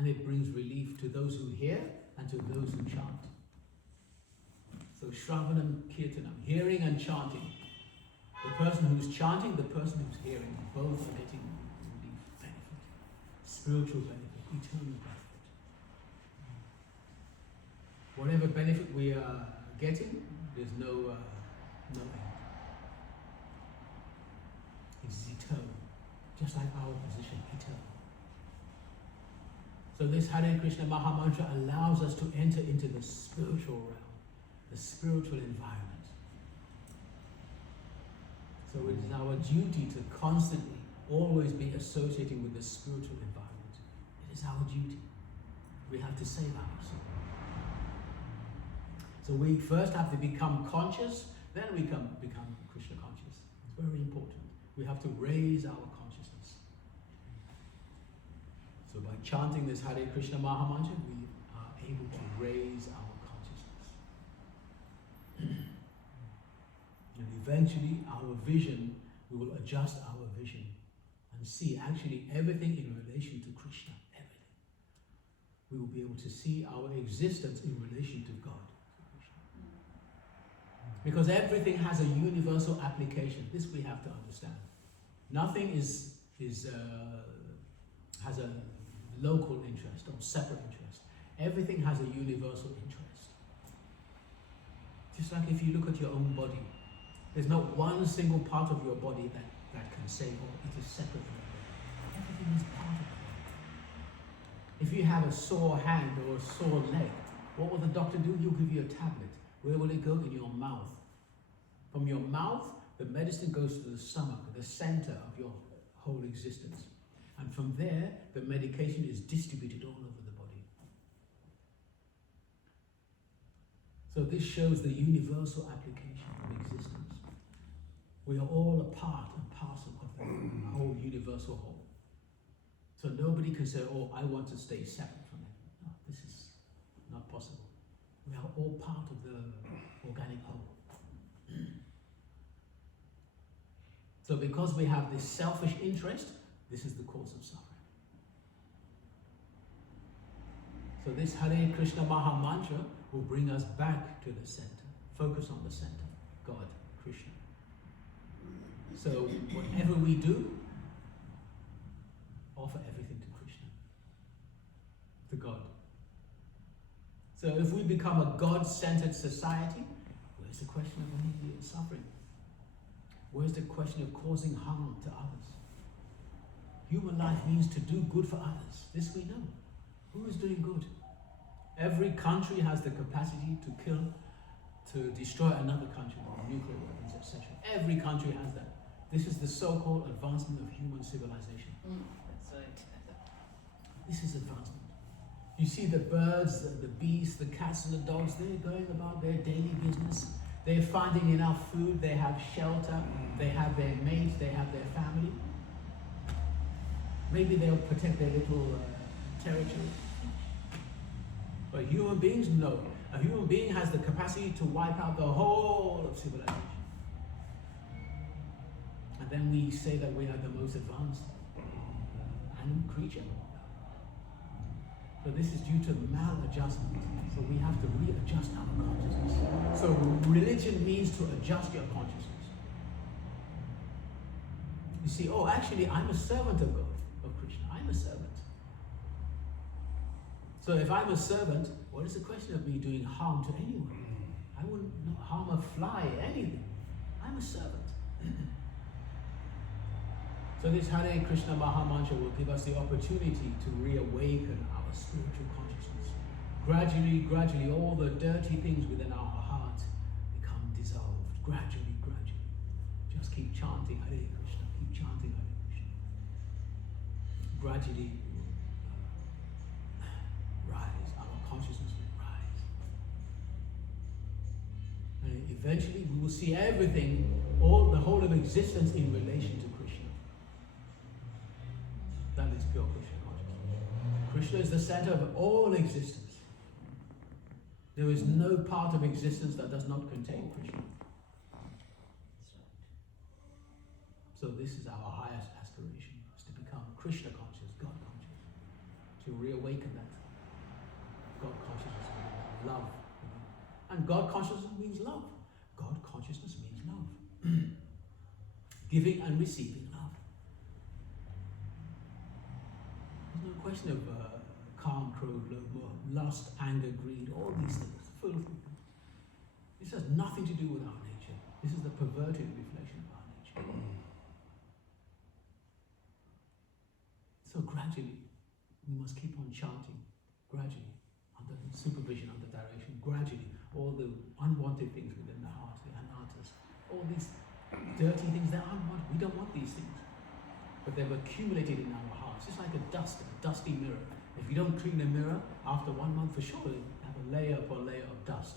And it brings relief to those who hear and to those who chant. So Shravanam Kirtanam, hearing and chanting. The person who's chanting, the person who's hearing, both are getting relief, benefit, spiritual benefit, eternal benefit. Whatever benefit we are getting, there's no end. It's eternal, just like our position, eternal. So this Hare Krishna Maha Mantra allows us to enter into the spiritual realm, the spiritual environment. So it is our duty to constantly, always be associating with the spiritual environment. It is our duty. We have to save ourselves. So we first have to become conscious, then we become Krishna conscious. It's very important. We have to raise our consciousness. So by chanting this Hare Krishna Maha Mantra, we are able to raise our consciousness. And eventually our vision, we will adjust our vision and see actually everything in relation to Krishna, everything. We will be able to see our existence in relation to God. Because everything has a universal application. This we have to understand. Nothing has a local interest or separate interest. Everything has a universal interest. Just like if you look at your own body, there's not one single part of your body that can say, oh, it is separate from your body. Everything is part of the body. If you have a sore hand or a sore leg, what will the doctor do? He'll give you a tablet. Where will it go? In your mouth. From your mouth, the medicine goes to the stomach, the center of your whole existence. And from there, the medication is distributed all over the body. So this shows the universal application of existence. We are all a part and parcel of the whole universal whole. So nobody can say, oh, I want to stay separate from it. No, this is not possible. We are all part of the organic whole. So because we have this selfish interest, this is the cause of suffering. So this Hare Krishna Maha Mantra will bring us back to the center. Focus on the center. God, Krishna. So whatever we do, offer everything to Krishna. To God. So if we become a God-centered society, where's the question of immediate suffering? Where's the question of causing harm to others? Human life means to do good for others. This we know. Who is doing good? Every country has the capacity to kill, to destroy another country with nuclear weapons, etc. Every country has that. This is the so-called advancement of human civilization. That's right. This is advancement. You see the birds, the beasts, the cats and the dogs, they're going about their daily business. They're finding enough food, they have shelter, they have their mates, they have their family. Maybe they'll protect their little territory. But human beings, no. A human being has the capacity to wipe out the whole of civilization. And then we say that we are the most advanced animal creature. So this is due to maladjustment. So we have to readjust our consciousness. So religion means to adjust your consciousness. You see, oh, actually, I'm a servant of God, of Krishna. I'm a servant. So if I'm a servant, what is the question of me doing harm to anyone? I wouldn't harm a fly, anything. I'm a servant. So this Hare Krishna Maha Mantra will give us the opportunity to reawaken our spiritual consciousness. Gradually, all the dirty things within our heart become dissolved. Gradually. Just keep chanting Hare Krishna. Keep chanting Hare Krishna. Gradually, rise. Our consciousness will rise. And eventually, we will see everything, the whole of existence in relation to Krishna. That is pure Krishna consciousness. Krishna is the center of all existence. There is no part of existence that does not contain Krishna. So this is our highest aspiration, is to become Krishna conscious, God conscious. To to reawaken that God consciousness within them, love. And God consciousness means love. God consciousness means love. Giving and receiving love. There's no question of calm, crowed, lust, anger, greed, all these things. Full of people. This has nothing to do with our nature. This is the perverted reflection of our nature. So gradually, we must keep on chanting. Gradually, under supervision, under direction. Gradually, all the unwanted things within the heart, the anatas, all these dirty things, they're unwanted. We don't want these things. But they've accumulated in our hearts. It's like a dusty mirror. If you don't clean the mirror, after 1 month for sure, you have a layer upon layer of dust.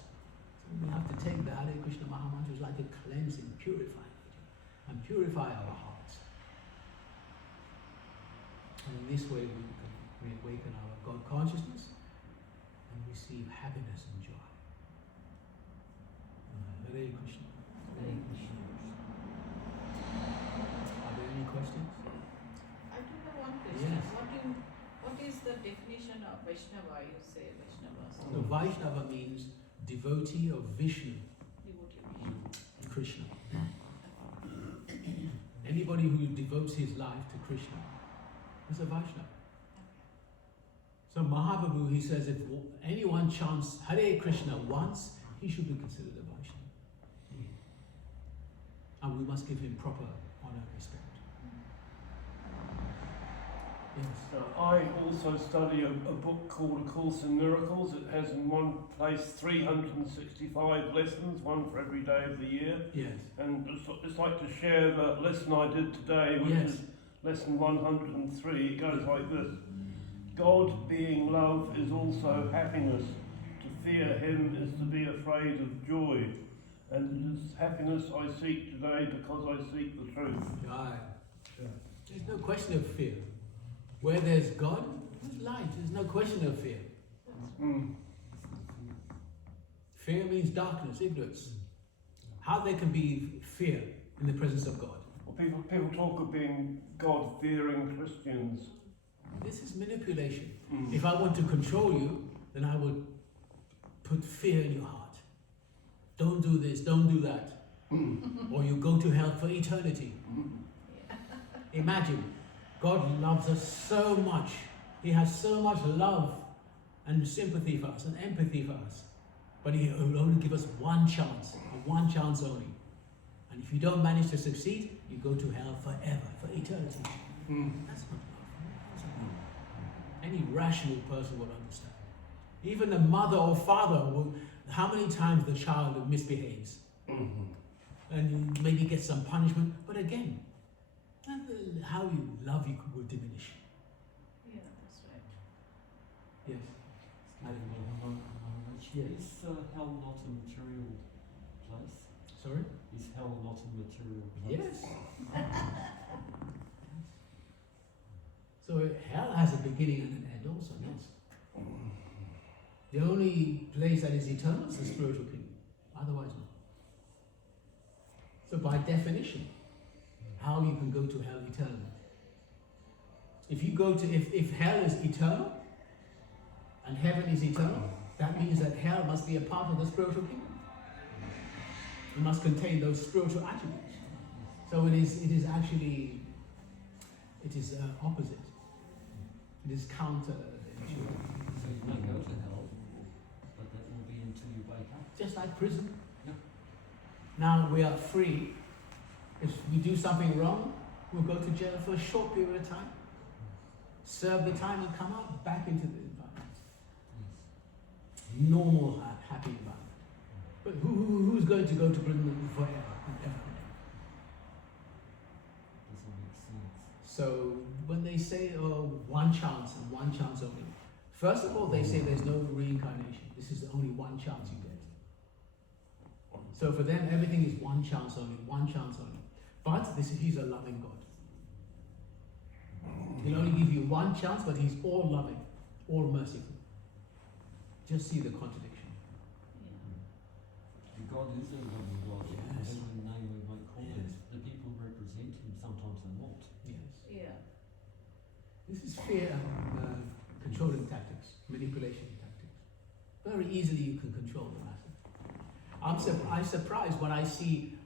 So we have to take the Hare Krishna Mahamantra as like a cleansing, purifying agent, and purify our hearts. And in this way we can reawaken our God consciousness and receive happiness and joy. Hare Krishna. Hare Krishna. Are there any questions? I do have one question. Yes. What is the definition of Vaishnava? You say Vaishnava. So Vaishnava means devotee of Vishnu, Devotee. Krishna. Anybody who devotes his life to Krishna is a Vaishnava. So Mahaprabhu, he says, if anyone chants Hare Krishna once, he should be considered a Vaishnava. And we must give him proper honor and respect. Yes. I also study a book called A Course in Miracles. It has in one place 365 lessons, one for every day of the year. Yes. And it's like to share the lesson I did today, which Yes. is lesson 103. It goes like this. God being love is also happiness. To fear him is to be afraid of joy. And this happiness I seek today because I seek the truth. Right. There's no question of fear. Where there's God, there's light. There's no question of fear. Mm. Fear means darkness, ignorance. How there can be fear in the presence of God? Well, people talk of being God-fearing Christians. This is manipulation. Mm. If I want to control you, then I will put fear in your heart. Don't do this, don't do that. Or you go to hell for eternity. Imagine, God loves us so much. He has so much love and sympathy for us and empathy for us. But he will only give us one chance, and one chance only. And if you don't manage to succeed, you go to hell forever, for eternity. That's not love. Any rational person will understand. Even the mother or father will, how many times the child misbehaves. And maybe get some punishment, but again, how you love you will diminish. Yeah, that's right. Yes. Is hell not a material place? Sorry? Is hell not a material place? Yes. So hell has a beginning and an end also, yes. The only place that is eternal is the spiritual kingdom. Otherwise not. So by definition, how you can go to hell eternally. If you go to, if hell is eternal and heaven is eternal, that means that hell must be a part of the spiritual kingdom. It must contain those spiritual attributes. So it is actually opposite. It is counter. So you may go to hell, but that will be until you wake up. Just like prison. Yeah. Now we are free. If we do something wrong, we'll go to jail for a short period of time, serve the time and come out back into the environment. Yes. Normal, happy environment. But who's going to go to prison forever and ever and ever? Doesn't make sense. So when they say, oh, one chance and one chance only, first of all, they say there's no reincarnation. This is the only one chance you get. So for them, everything is one chance only, one chance only. But he's a loving God. He'll only give you one chance, but he's all loving, all merciful. Just see the contradiction. Yeah. God is a loving God. Yes. Whatever name we might call Yes. it, the people who represent him sometimes are not. Yes. Yeah. This is fear controlling tactics, manipulation tactics. Very easily you can control the matter. I'm surprised when I see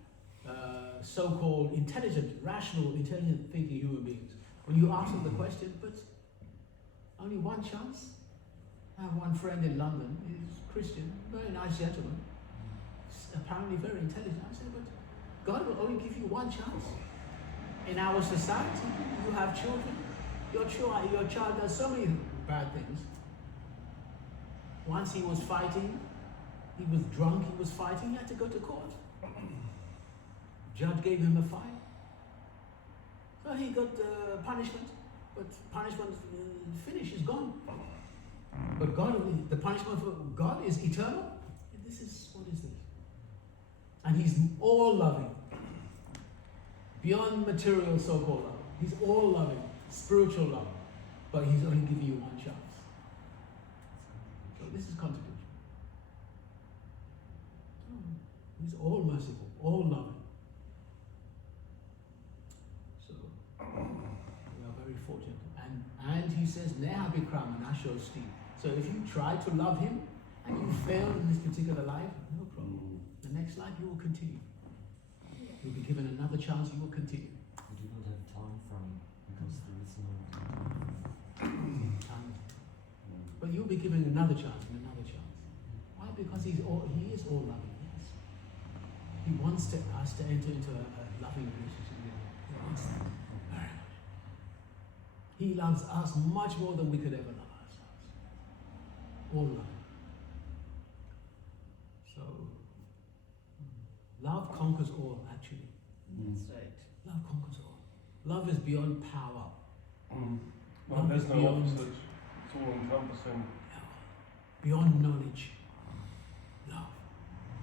so-called intelligent, rational, intelligent thinking human beings. When you ask them the question, but only one chance? I have one friend in London, he's Christian, very nice gentleman, apparently very intelligent. I say, but God will only give you one chance. In our society, you have children. Your child does so many bad things. Once he was fighting, he was drunk, he was fighting, he had to go to court. Judge gave him a fine. So he got punishment, but punishment finished, is gone. But God, the punishment for God is eternal. And this is, what is this? And He's all loving. Beyond material so-called love. He's all loving, spiritual love. But He's only giving you one chance. So this is contradiction. He's all merciful, all loving. So we are very fortunate. And He says, Neha Bikram and Ashosti. So if you try to love Him and you fail in this particular life, no problem. The next life you will continue. You'll be given another chance, you will continue. We do not have time frame because there is no time. But you'll be given another chance and another chance. Why? Because He is all loving. Yes. He wants us to enter into a loving relationship with Him. He wants that very much. He loves us much more than we could ever love ourselves. All love. So, love conquers all, actually. That's right. Love conquers all. Love is beyond power. Well, there's no opposite. It's all encompassing. Beyond knowledge. Love.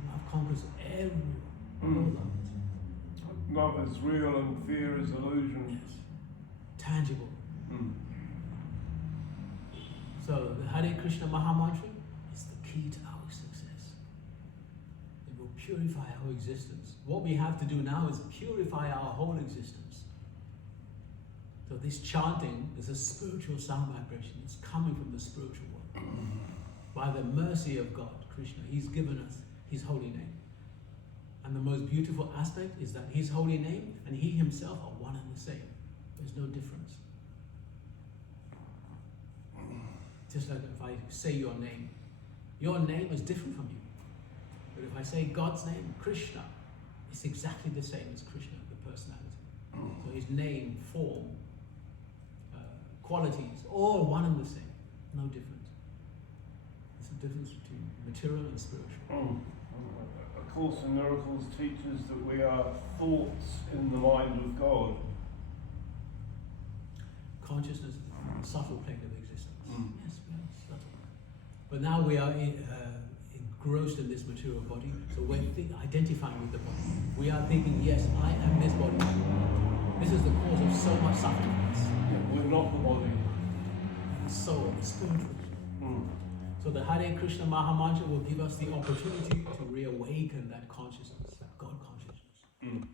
Love conquers everyone. All love. Love is real and fear is illusion. Yes. Tangible. So the Hare Krishna Maha Mantra is the key to our success. It will purify our existence. What we have to do now is purify our whole existence. So this chanting is a spiritual sound vibration. It's coming from the spiritual world. By the mercy of God, Krishna, He's given us His holy name. And the most beautiful aspect is that His holy name and He Himself are one and the same. There's no difference. Just like if I say your name is different from you. But if I say God's name, Krishna, it's exactly the same as Krishna, the personality. So His name, form, qualities, all one and the same. No difference. It's the difference between material and spiritual. A Course in Miracles teaches that we are thoughts in the mind of God. Consciousness, subtle plane of existence. Yes, we are subtle. But now we are engrossed in this material body, so we're identifying with the body. We are thinking, yes, I am this body. This is the cause of so much suffering. We're not the body. The soul, the spiritual. So the Hare Krishna Maha Mantra will give us the opportunity to reawaken that consciousness, that God consciousness.